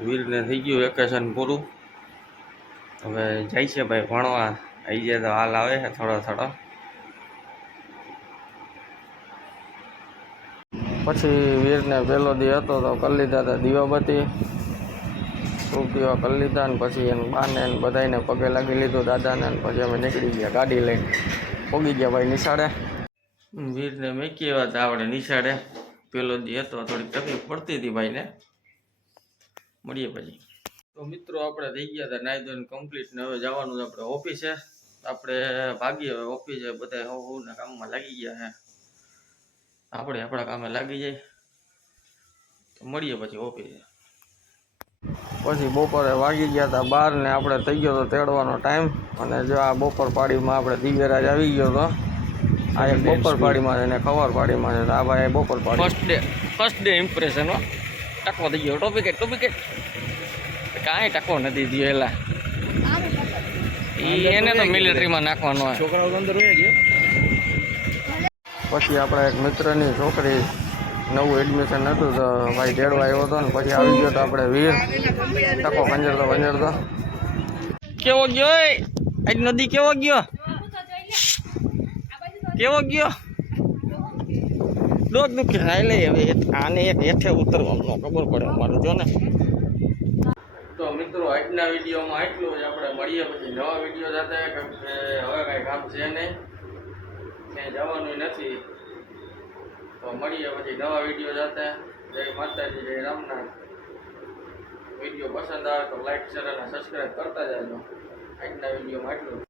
વીરને થઈ ગયું વેકેશન પૂરું. હવે જાય છે ભાઈ ભણવા. આવી જાય તો હાલ આવે છે થોડો થોડો. પછી વીરને પહેલો દી હતો તો કરી લીધા હતા દીવાબત્તી, ધૂપ દીવા કરી લીધા. ને પછી એને બાને ને બધાને પગે લાગી લીધું દાદાને. પછી અમે નીકળી ગયા ગાડી લઈને, પોગી ગયા ભાઈ નિશાળે. વીરને મેકી વાત આપણે નિશાળે. પહેલો દી હતો, થોડીક તકલીફ પડતી હતી ભાઈને. મળીએ પછી. તો મિત્રો આપણે થઈ ગયા હતા નાઈ ધોઈને કમ્પ્લીટ ને હવે જવાનું છે આપણે ઓફિસે. આપણે ભાગીએ હવે ઓફિસે. બધા હોના કામમાં લાગી ગયા છે. આપણે આપણા કામે લાગી જાય તો મળીએ પછી ઓફિસે. પછી બપોરે વાગી ગયા હતા 12 ને આપણે થઈ ગયો તો તેડવાનો ટાઈમ. અને જો આ બપોર પાડીમાં આપણે દિવ્યરાજ આવી ગયો હતો. આ એક બપોર પાડીમાં છે ને ખબર પાડીમાં છે. આ ભાઈ બપોર પાડી ફર્સ્ટ ડે ઇમ્પ્રેશન હો. ટકવો થઈ ગયો ટોપિકેટ કાંઈ ટકવો નથી થયો. એલા એને તો મિલિટરીમાં નાખવાનો હોય. છોકરાઓ અંદર રહી ગયો. પછી આપણા એક મિત્રની છોકરી નવું એડમિશન હતું તો ભાઈ તેડવા આવ્યો હતો. ને પછી આવી ગયો તો આપણે વીર ટકો કંજરતો કેવો ગયો આજ નદી કેવો ગયો ડોક દુખે ખાઈ લઈ. હવે આને એક હેઠે ઉતરવાનું ખબર પડે અમારે જો ને. તો મિત્રો આજના વિડીયોમાં એટલું જ. આપણે મળીએ પછી નવા વિડીયો સાથે. કેમ કે હવે કાંઈ કામ છે નહીં, ક્યાંય જવાનું નથી. તો મળીએ પછી નવા વિડીયો સાથે. જય માતાજી, જય રામનાથ. વિડીયો પસંદ આવે તો લાઈક શેર અને સબસ્ક્રાઈબ કરતા જાજો. આજના વિડીયોમાં એટલું.